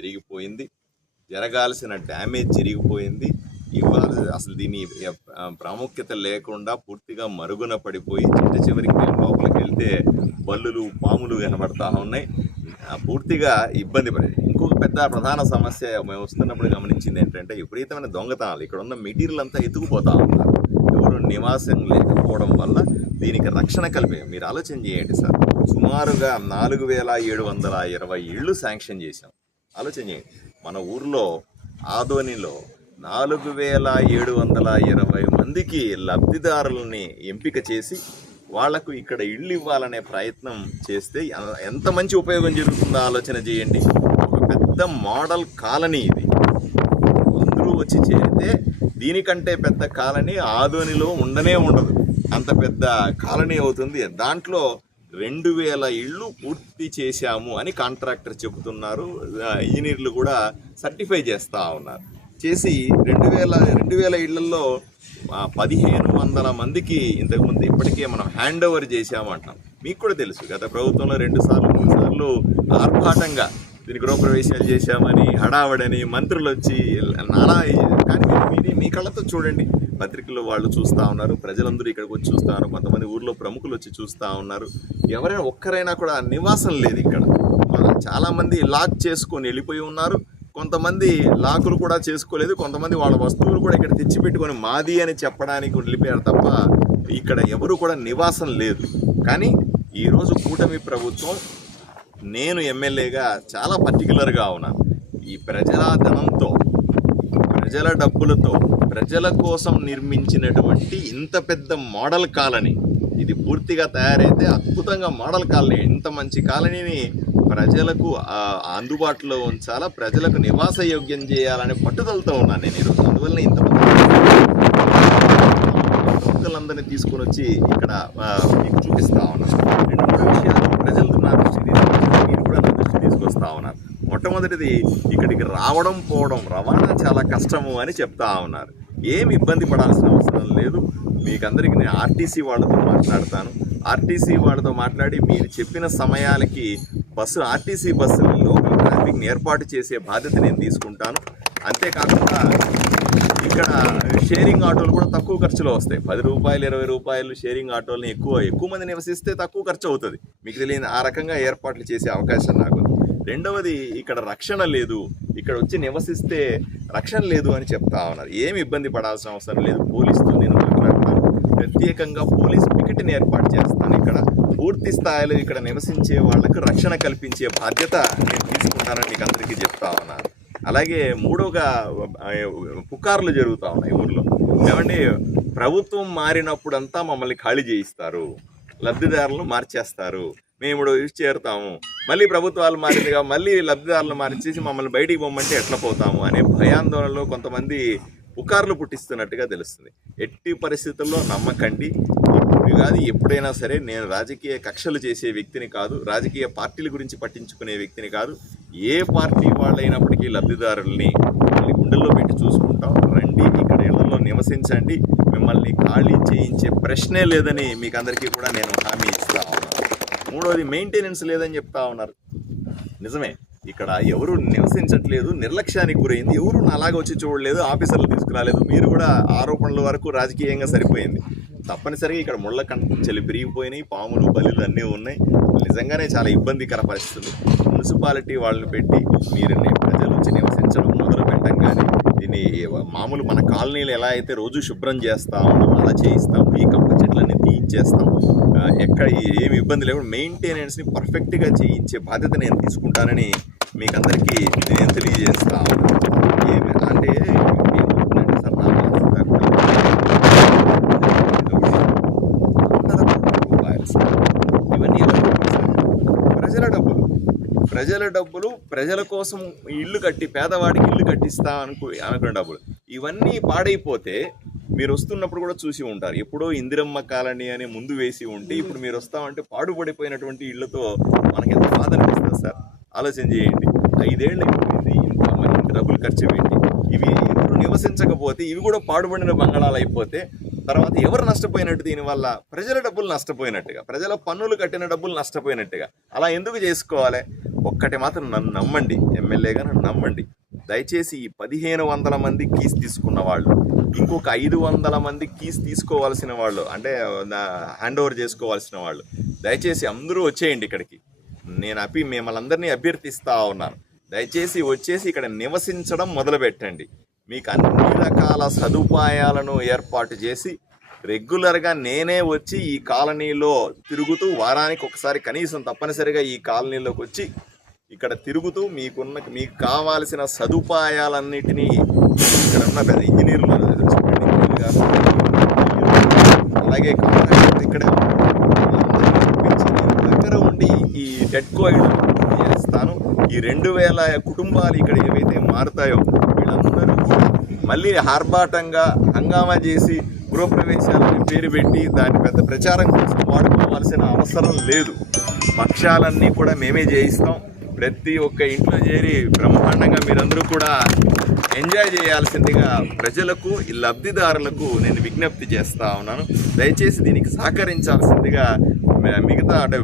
జరిగిపోయింది, జరగాల్సిన డ్యామేజ్ జరిగిపోయింది. ఇవాళ అసలు దీని ప్రాముఖ్యత లేకుండా పూర్తిగా మరుగున పడిపోయి చివరికి మేము లోపలికి వెళ్తే బల్లులు పాములు కనబడతా ఉన్నాయి. పూర్తిగా ఇబ్బంది పడేది. ఇంకొక పెద్ద ప్రధాన సమస్య మేము వస్తున్నప్పుడు గమనించింది ఏంటంటే విపరీతమైన దొంగతనాలు. ఇక్కడ ఉన్న మెటీరియల్ అంతా ఎత్తుకుపోతా ఉన్నారు. ఎవరు నివాసం లేకపోవడం వల్ల దీనికి రక్షణ కలిపే. మీరు ఆలోచన చేయండి సార్, సుమారుగా 4720 ఇళ్ళు శాంక్షన్ చేశాం. ఆలోచన చేయండి, మన ఊర్లో ఆదోనిలో 4720 మందికి లబ్ధిదారులని ఎంపిక చేసి వాళ్లకు ఇక్కడ ఇళ్ళు ఇవ్వాలనే ప్రయత్నం చేస్తే ఎంత మంచి ఉపయోగం జరుగుతుందో ఆలోచన చేయండి. ఒక పెద్ద మోడల్ కాలనీ ఇది. అందరూ వచ్చి చేరితే దీనికంటే పెద్ద కాలనీ ఆదోనిలో ఉండనే ఉండదు. అంత పెద్ద కాలనీ అవుతుంది. దాంట్లో 2000 ఇళ్ళు పూర్తి చేశాము అని కాంట్రాక్టర్ చెబుతున్నారు. ఇంజనీర్లు కూడా సర్టిఫై చేస్తూ ఉన్నారు. చేసి 2000 ఇళ్లలో 1500 మందికి ఇంతకుముందు ఇప్పటికే మనం హ్యాండ్ ఓవర్ చేశామంటాం. మీకు కూడా తెలుసు, గత ప్రభుత్వంలో 2 సార్లు 3 సార్లు ఆర్భాటంగా దీని గృహప్రవేశాలు చేశామని హడావడని మంత్రులు వచ్చి నానా. కానీ మీరు మీ కళ్ళతో చూడండి, పత్రికల్లో వాళ్ళు చూస్తూ ఉన్నారు, ప్రజలందరూ ఇక్కడికి వచ్చి చూస్తూ ఉన్నారు, కొంతమంది ఊర్లో ప్రముఖులు వచ్చి చూస్తూ ఉన్నారు. ఎవరైనా ఒక్కరైనా కూడా నివాసం లేదు ఇక్కడ. చాలామంది లాక్ చేసుకొని వెళ్ళిపోయి ఉన్నారు. కొంతమంది లాకులు కూడా చేసుకోలేదు. కొంతమంది వాళ్ళ వస్తువులు కూడా ఇక్కడ తెచ్చిపెట్టుకొని మాది అని చెప్పడానికి వెళ్ళిపోయారు తప్ప ఇక్కడ ఎవరు కూడా నివాసం లేదు. కానీ ఈరోజు కూటమి ప్రభుత్వం, నేను ఎమ్మెల్యేగా చాలా పర్టికులర్గా ఉన్నాను. ఈ ప్రజల ధనంతో, ప్రజల డబ్బులతో, ప్రజల కోసం నిర్మించినటువంటి ఇంత పెద్ద మోడల్ కాలనీ, ఇది పూర్తిగా తయారైతే అద్భుతంగా మోడల్ కాలనీ, ఇంత మంచి కాలనీని ప్రజలకు అందుబాటులో ఉంచాలా, ప్రజలకు నివాస యోగ్యం చేయాలనే పట్టుదలతో ఉన్నాను నేను ఈరోజు. అందువల్ల ఇంతమంది ప్రముఖులందరినీ తీసుకొని వచ్చి ఇక్కడ మీకు చూపిస్తా ఉన్నాను. 2 విషయాలు ప్రజలు నా దృష్టి మీరు కూడా నా దృష్టి తీసుకొస్తా ఉన్నారు. మొట్టమొదటిది, ఇక్కడికి రావడం పోవడం రవాణా చాలా కష్టము అని చెప్తా ఉన్నారు. ఏమి ఇబ్బంది పడాల్సిన అవసరం లేదు. మీకందరికీ నేను ఆర్టీసీ వాళ్ళతో మాట్లాడతాను. ఆర్టీసీ వాళ్ళతో మాట్లాడి మీరు చెప్పిన సమయాలకి ఆర్టీసీ బస్సులు లోకల్ ట్రాఫిక్ని ఏర్పాటు చేసే బాధ్యత నేను తీసుకుంటాను. అంతేకాకుండా ఇక్కడ షేరింగ్ ఆటోలు కూడా తక్కువ ఖర్చులో వస్తాయి. 10 రూపాయలు 20 రూపాయలు షేరింగ్ ఆటోలని ఎక్కువ మంది నివసిస్తే తక్కువ ఖర్చు అవుతుంది. మీకు తెలియని ఆ రకంగా ఏర్పాట్లు చేసే అవకాశం నాకు. రెండవది, ఇక్కడ రక్షణ లేదు, ఇక్కడ వచ్చి నివసిస్తే రక్షణ లేదు అని చెప్తా ఉన్నారు. ఏమి ఇబ్బంది పడాల్సిన అవసరం లేదు. పోలీసుతో నేను మాట్లాడతాను. ప్రత్యేకంగా పోలీస్ పికెట్ని ఏర్పాటు చేస్తాను. ఇక్కడ పూర్తి స్థాయిలో ఇక్కడ నివసించే వాళ్లకు రక్షణ కల్పించే బాధ్యత నేను తీసుకుంటానని మీకు అందరికీ చెప్తా ఉన్నాను. అలాగే మూడోగా, పుకార్లు జరుగుతూ ఉన్నాయి ఊర్లో. ఏమంటే ప్రభుత్వం మారినప్పుడంతా మమ్మల్ని ఖాళీ చేయిస్తారు, లబ్ధిదారులను మార్చేస్తారు, మేము చేరుతాము, మళ్ళీ ప్రభుత్వాలు మారిందిగా మళ్ళీ లబ్ధిదారులను మార్చేసి మమ్మల్ని బయటికి పొమ్మంటే ఎట్లా పోతాము అనే భయాందోళనలో కొంతమంది పుకార్లు పుట్టిస్తున్నట్టుగా తెలుస్తుంది. ఎట్టి పరిస్థితుల్లో నమ్మకండి. ఇప్పుడు కాదు, ఎప్పుడైనా సరే నేను రాజకీయ కక్షలు చేసే వ్యక్తిని కాదు, రాజకీయ పార్టీల గురించి పట్టించుకునే వ్యక్తిని కాదు. ఏ పార్టీ వాళ్ళైనప్పటికీ లబ్ధిదారుల్ని మళ్ళీ గుండెల్లో పెట్టి చూసుకుంటాం. రండి, ఇక్కడ ఇళ్లలో నివసించండి, మిమ్మల్ని ఖాళీ చేయించే ప్రశ్నే లేదని మీకు అందరికీ కూడా నేను హామీ ఇస్తా ఉన్నాను. మూడోది, మెయింటెనెన్స్ లేదని చెప్తా ఉన్నారు. నిజమే, ఇక్కడ ఎవరు నివసించట్లేదు, నిర్లక్ష్యానికి గురైంది, ఎవరు అలాగే వచ్చి చూడలేదు, ఆఫీసర్లు తీసుకురాలేదు. మీరు కూడా ఆరోపణల వరకు రాజకీయంగా సరిపోయింది. తప్పనిసరిగా ఇక్కడ ముళ్ళ కంచెలు పెరిగిపోయినాయి, పాములు బల్లులు అన్నీ ఉన్నాయి. నిజంగానే చాలా ఇబ్బందికర పరిస్థితులు. మున్సిపాలిటీ వాళ్ళని పెట్టి మీరు ప్రజలు వచ్చి నివసించడం మొదలు పెట్టంగానే దీన్ని మామూలు మన కాలనీలు ఎలా అయితే రోజు శుభ్రం చేస్తామో అలా చేయిస్తాము. ఈ కంప చెట్లన్నీ తీయించేస్తాం. ఎక్కడ ఏమి ఇబ్బంది లేకుండా మెయింటెనెన్స్ని పర్ఫెక్ట్గా చేయించే బాధ్యత నేను తీసుకుంటానని మీకు అందరికీ నేను తెలియజేస్తాను. ఏమి అంటే ఇవన్నీ ప్రజల డబ్బులు ప్రజల కోసం ఇల్లు కట్టి పేదవాడికి ఇల్లు కట్టిస్తా అనుకునే డబ్బులు ఇవన్నీ పాడైపోతే మీరు వస్తున్నప్పుడు కూడా చూసి ఉంటారు. ఎప్పుడో ఇందిరమ్మ కాలనీ అని ముందు వేసి ఉంటే ఇప్పుడు మీరు వస్తామంటే పాడుపడిపోయినటువంటి ఇళ్లతో మనకి ఎంత బాధ అనిపిస్తుంది సార్. ఆలోచన చేయండి. 5 ఏళ్ళు అయిపోయింది, ఇంత డబ్బులు ఖర్చు పెట్టి ఇవి ఎవరు నివసించకపోతే ఇవి కూడా పాడుపడిన బంగాళాలు అయిపోతే తర్వాత ఎవరు నష్టపోయినట్టు? దీనివల్ల ప్రజల డబ్బులు నష్టపోయినట్టుగా, ప్రజల పన్నులు కట్టిన డబ్బులు నష్టపోయినట్టుగా. అలా ఎందుకు చేసుకోవాలి? ఒక్కటి మాత్రం నన్ను నమ్మండి, ఎమ్మెల్యేగా నన్ను నమ్మండి. దయచేసి ఈ 1500 మంది కీస్ తీసుకున్న వాళ్ళు, ఇంకొక 500 మంది కీస్ తీసుకోవాల్సిన వాళ్ళు, అంటే హ్యాండ్ ఓవర్ చేసుకోవాల్సిన వాళ్ళు, దయచేసి అందరూ వచ్చేయండి ఇక్కడికి. నేను మిమ్మల్ని అందరినీ అభ్యర్థిస్తా ఉన్నాను. దయచేసి వచ్చేసి ఇక్కడ నివసించడం మొదలుపెట్టండి. మీకు అన్ని రకాల సదుపాయాలను ఏర్పాటు చేసి రెగ్యులర్గా నేనే వచ్చి ఈ కాలనీలో తిరుగుతూ, వారానికి ఒకసారి కనీసం తప్పనిసరిగా ఈ కాలనీలోకి వచ్చి ఇక్కడ తిరుగుతూ మీకు కావాల్సిన సదుపాయాలన్నిటినీ ఇక్కడ ఉన్న పెద్ద ఇంజనీర్లు గారు, అలాగే కాంట్రాక్టర్ ఇక్కడే దగ్గర ఉండి ఈ టెట్కో చేస్తాను. ఈ 2000 కుటుంబాలు ఇక్కడ ఏవైతే మారుతాయో వీళ్ళందరూ మళ్ళీ ఆర్భాటంగా హంగామా చేసి గృహప్రవేశాలని పేరు పెట్టి దాన్ని పెద్ద ప్రచారం కోసం వాడుకోవాల్సిన అవసరం లేదు. పక్షాలన్నీ కూడా మేమే చేయిస్తాం. ప్రతి ఒక్క ఇంట్లో చేరి బ్రహ్మాండంగా మీరందరూ కూడా ఎంజాయ్ చేయాల్సిందిగా ప్రజలకు, ఈ లబ్ధిదారులకు నేను విజ్ఞప్తి చేస్తా ఉన్నాను. దయచేసి దీనికి సహకరించాల్సిందిగా మిగతా అంటే